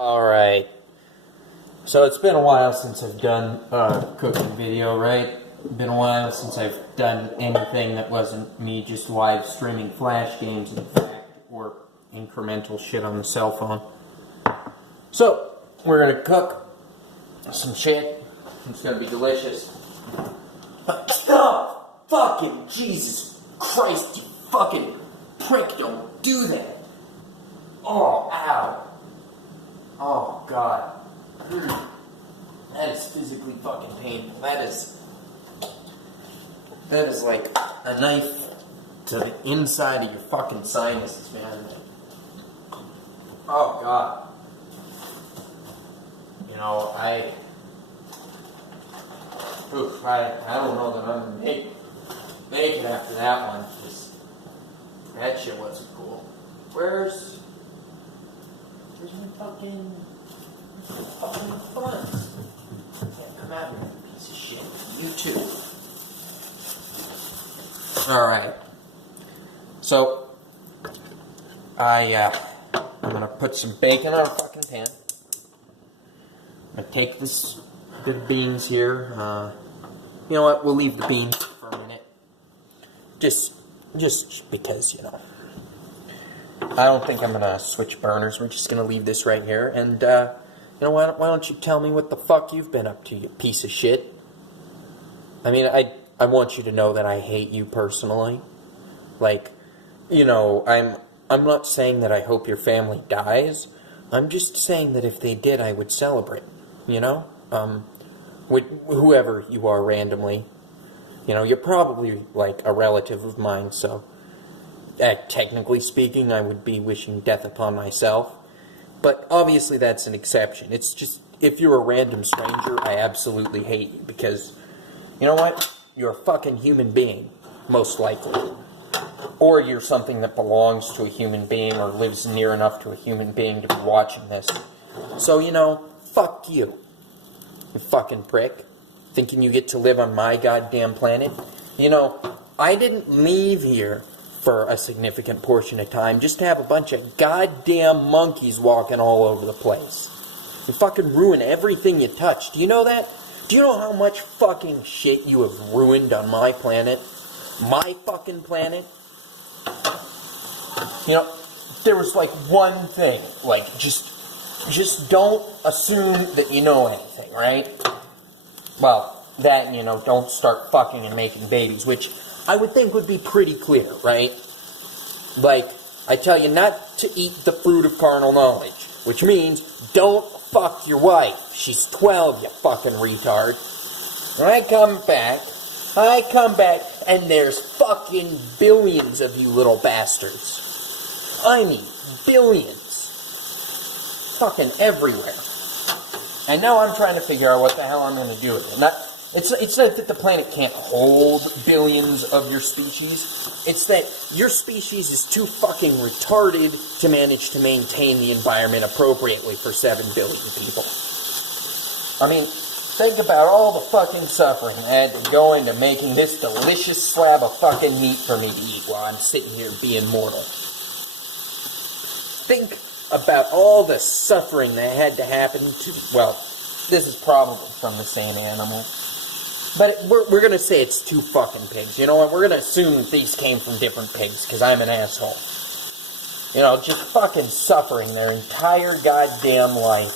Alright, so it's been a while since I've done a cooking video, right? Been a while since I've done anything that wasn't me just live streaming Flash games, in fact, or incremental shit on the cell phone. So, we're gonna cook some shit. It's gonna be delicious. Oh, fucking Jesus Christ, you fucking prick, don't do that. Oh, ow. Oh, God. That is physically fucking painful. That is like a knife to the inside of your fucking sinuses, man. Oh, God. You know, I don't know that I'm gonna make it after that one, because that shit wasn't cool. Where's my fucking fun? Yeah, come out here, you piece of shit. You too. Alright. So, I'm gonna put some bacon on a fucking pan. I'm gonna take this bit of beans here. You know what? We'll leave the beans for a minute. Just because, you know. I don't think I'm gonna switch burners. We're just gonna leave this right here. And, you know, why don't you tell me what the fuck you've been up to, you piece of shit? I mean, I want you to know that I hate you personally. Like, you know, I'm not saying that I hope your family dies. I'm just saying that if they did, I would celebrate, you know? With whoever you are randomly. You know, you're probably, like, a relative of mine, so technically speaking, I would be wishing death upon myself. But obviously that's an exception. It's just, if you're a random stranger, I absolutely hate you, because, you know what? You're a fucking human being, most likely. Or you're something that belongs to a human being, or lives near enough to a human being to be watching this. So, you know, fuck you. You fucking prick. Thinking you get to live on my goddamn planet? You know, I didn't leave here for a significant portion of time just to have a bunch of goddamn monkeys walking all over the place. You fucking ruin everything you touch. Do you know that? Do you know how much fucking shit you have ruined on my planet? My fucking planet? You know, there was like one thing, like just don't assume that you know anything, right? Well, that, you know, don't start fucking and making babies, which I would think would be pretty clear, right? Like, I tell you not to eat the fruit of carnal knowledge, which means don't fuck your wife. She's 12, you fucking retard. When I come back, and there's fucking billions of you little bastards. I mean, billions. Fucking everywhere. And now I'm trying to figure out what the hell I'm going to do with it. It's not that the planet can't hold billions of your species. It's that your species is too fucking retarded to manage to maintain the environment appropriately for 7 billion people. I mean, think about all the fucking suffering that had to go into making this delicious slab of fucking meat for me to eat while I'm sitting here being mortal. Think about all the suffering that had to happen to, well, this is probably from the same animal. But we're going to say it's 2 fucking pigs. You know what? We're going to assume that these came from different pigs, because I'm an asshole. You know, just fucking suffering their entire goddamn life.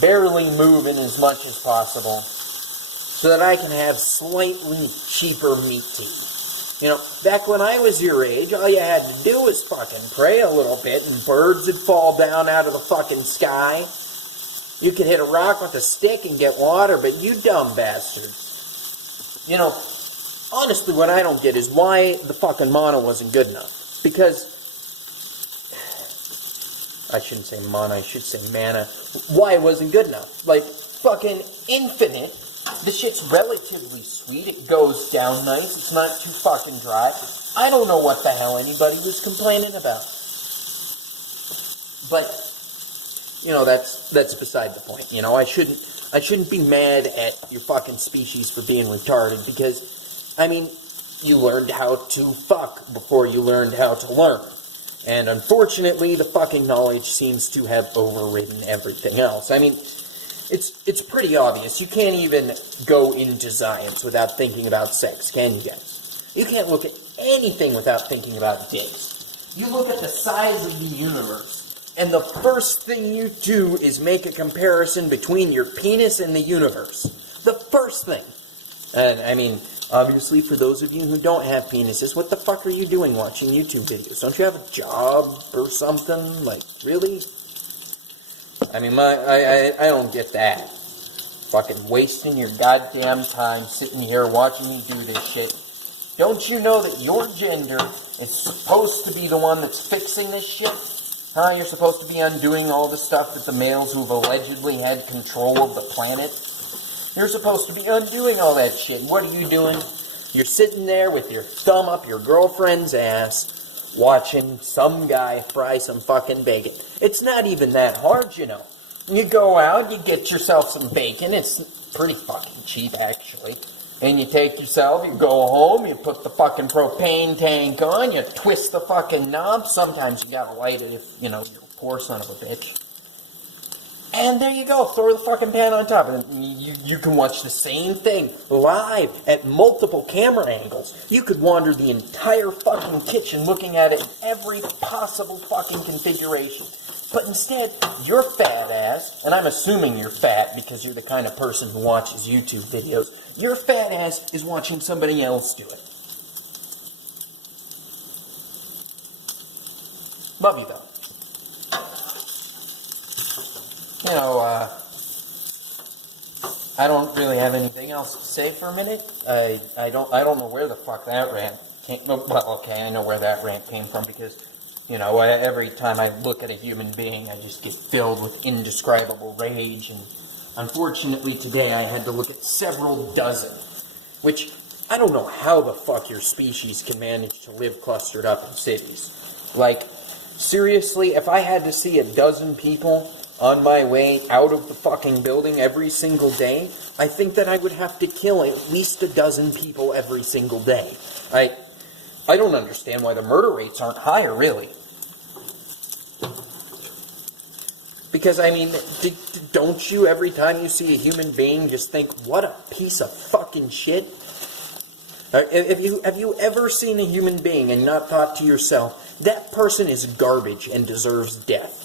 Barely moving as much as possible. So that I can have slightly cheaper meat to eat. You know, back when I was your age, all you had to do was fucking pray a little bit, and birds would fall down out of the fucking sky. You could hit a rock with a stick and get water, but you dumb bastards. You know, honestly, what I don't get is why the fucking mana wasn't good enough. Because, I shouldn't say mana, I should say mana. Why it wasn't good enough. Like, fucking infinite. The shit's relatively sweet. It goes down nice. It's not too fucking dry. I don't know what the hell anybody was complaining about. But, you know, that's beside the point. You know, I shouldn't be mad at your fucking species for being retarded, because, I mean, you learned how to fuck before you learned how to learn. And unfortunately, the fucking knowledge seems to have overridden everything else. I mean, it's pretty obvious. You can't even go into science without thinking about sex, can you guys? You can't look at anything without thinking about dicks. You look at the size of the universe, and the first thing you do is make a comparison between your penis and the universe. The first thing. And, I mean, obviously, for those of you who don't have penises, what the fuck are you doing watching YouTube videos? Don't you have a job or something? Like, really? I mean, I don't get that. Fucking wasting your goddamn time sitting here watching me do this shit. Don't you know that your gender is supposed to be the one that's fixing this shit? Huh? You're supposed to be undoing all the stuff that the males who've allegedly had control of the planet. You're supposed to be undoing all that shit. What are you doing? You're sitting there with your thumb up your girlfriend's ass, watching some guy fry some fucking bacon. It's not even that hard, you know. You go out, you get yourself some bacon. It's pretty fucking cheap, actually. And you take yourself, you go home, you put the fucking propane tank on, you twist the fucking knob. Sometimes you gotta light it if, you know, you're a poor son of a bitch. And there you go, throw the fucking pan on top. And you can watch the same thing live at multiple camera angles. You could wander the entire fucking kitchen looking at it in every possible fucking configuration. But instead, your fat ass, and I'm assuming you're fat because you're the kind of person who watches YouTube videos, your fat ass is watching somebody else do it. Love you, though. You know, I don't really have anything else to say for a minute. I don't know where the fuck that rant came. Well, okay, I know where that rant came from because, you know, every time I look at a human being, I just get filled with indescribable rage. And unfortunately, today I had to look at several dozen, which I don't know how the fuck your species can manage to live clustered up in cities. Like, seriously, if I had to see a dozen people on my way out of the fucking building every single day, I think that I would have to kill at least a dozen people every single day. I don't understand why the murder rates aren't higher, really. Because, I mean, don't you every time you see a human being just think, what a piece of fucking shit? Have you ever seen a human being and not thought to yourself, that person is garbage and deserves death?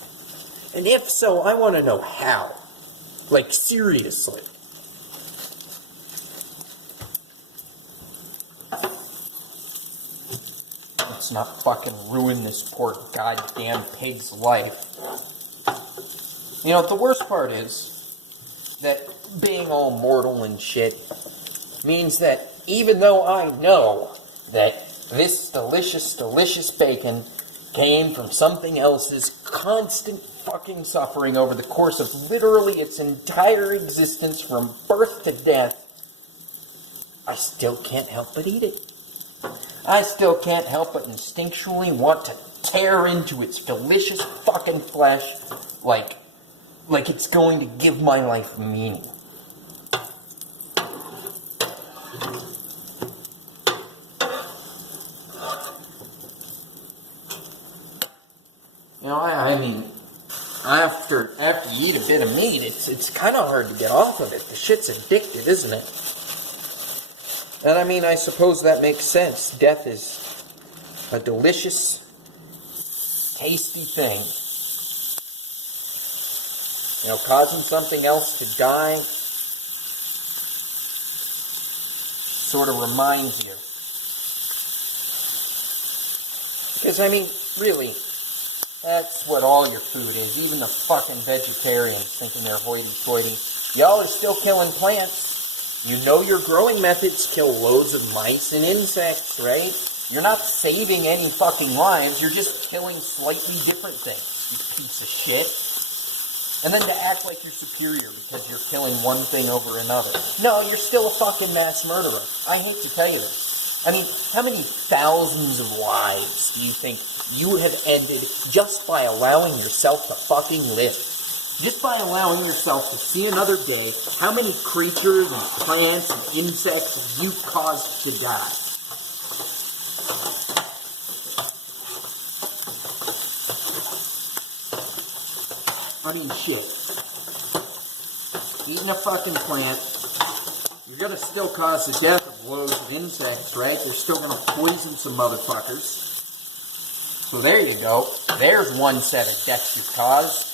And if so, I want to know how. Like, seriously. Let's not fucking ruin this poor goddamn pig's life. You know, the worst part is that being all mortal and shit means that even though I know that this delicious, delicious bacon came from something else's constant fucking suffering over the course of literally its entire existence from birth to death, I still can't help but eat it. I still can't help but instinctually want to tear into its delicious fucking flesh like it's going to give my life meaning. You know, I mean, after you eat a bit of meat, it's kind of hard to get off of it. The shit's addictive, isn't it? And I mean, I suppose that makes sense. Death is a delicious, tasty thing. You know, causing something else to die sort of reminds you. Because, I mean, really, that's what all your food is. Even the fucking vegetarians thinking they're hoity-toity. Y'all are still killing plants. You know your growing methods kill loads of mice and insects, right? You're not saving any fucking lives. You're just killing slightly different things, you piece of shit. And then to act like you're superior because you're killing one thing over another. No, you're still a fucking mass murderer. I hate to tell you this. I mean, how many thousands of lives do you think you have ended just by allowing yourself to fucking live? Just by allowing yourself to see another day, how many creatures and plants and insects have you caused to die? I mean, shit. Eating a fucking plant, you're gonna still cause the death of loads of insects, right? They're still gonna poison some motherfuckers. So there you go. There's one set of deaths you caused.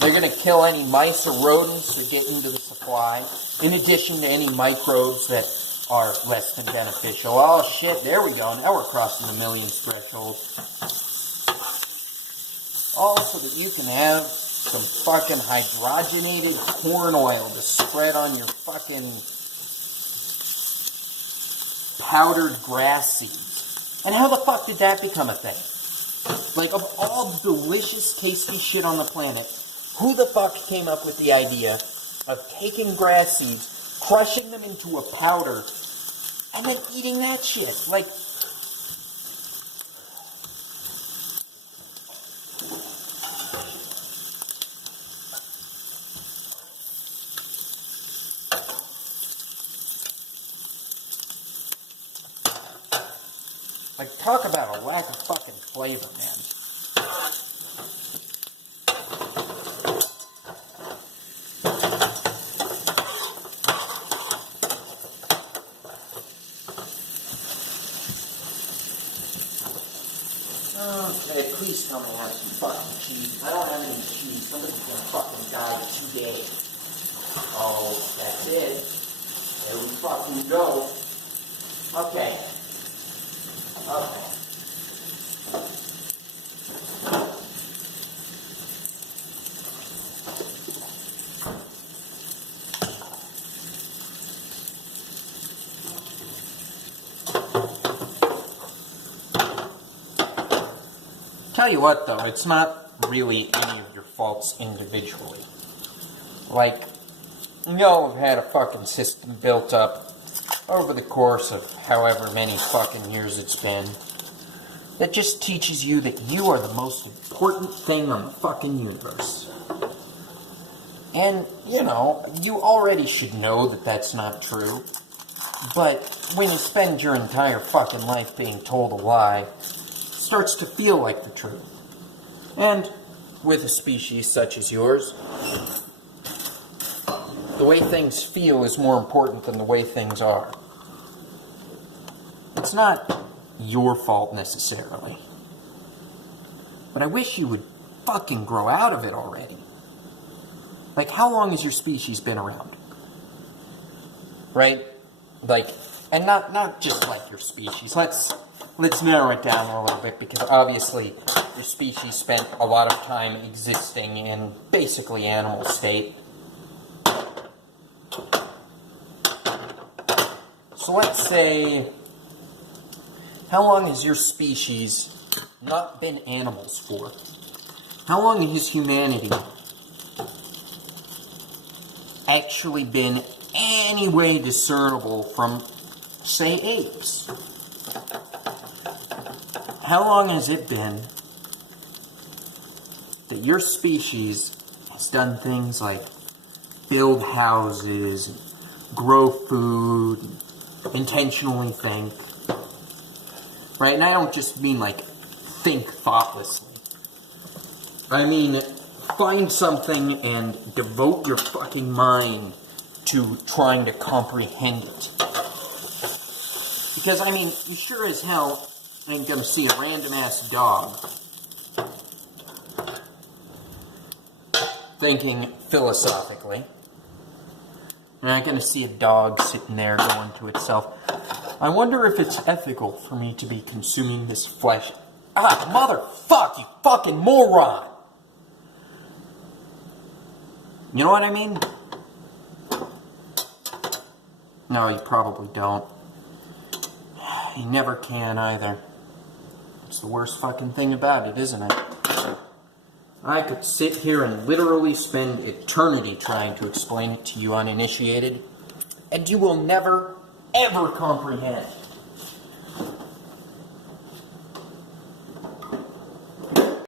They're going to kill any mice or rodents that get into the supply, in addition to any microbes that are less than beneficial. Oh shit, there we go. Now we're crossing the millions threshold. All so that you can have some fucking hydrogenated corn oil to spread on your fucking powdered grass seeds. And how the fuck did that become a thing? Like, of all the delicious, tasty shit on the planet, who the fuck came up with the idea of taking grass seeds, crushing them into a powder, and then eating that shit? Like, talk about a lack of fucking flavor, man. Okay, please tell me I have some fucking cheese. I don't have any cheese. Somebody's gonna fucking die today. Oh, that's it. There we fucking go. Okay. Okay. Tell you what, though, it's not really any of your faults individually. Like, you all have had a fucking system built up over the course of however many fucking years it's been that just teaches you that you are the most important thing on the fucking universe. And, you know, you already should know that that's not true. But when you spend your entire fucking life being told a lie, starts to feel like the truth. And with a species such as yours, the way things feel is more important than the way things are. It's not your fault necessarily. But I wish you would fucking grow out of it already. Like, how long has your species been around? Right? Like, and not just like your species. Let's narrow it down a little bit, because obviously your species spent a lot of time existing in basically animal state. So let's say, how long has your species not been animals for? How long has humanity actually been any way discernible from, say, apes? How long has it been that your species has done things like build houses, and grow food, and intentionally think? Right? And I don't just mean like think thoughtlessly. I mean find something and devote your fucking mind to trying to comprehend it. Because, I mean, you sure as hell ain't gonna see a random-ass dog thinking philosophically. You're not gonna see a dog sitting there going to itself, I wonder if it's ethical for me to be consuming this flesh. Ah, motherfuck, you fucking moron! You know what I mean? No, you probably don't. You never can either. It's the worst fucking thing about it, isn't it? I could sit here and literally spend eternity trying to explain it to you uninitiated, and you will never, ever comprehend.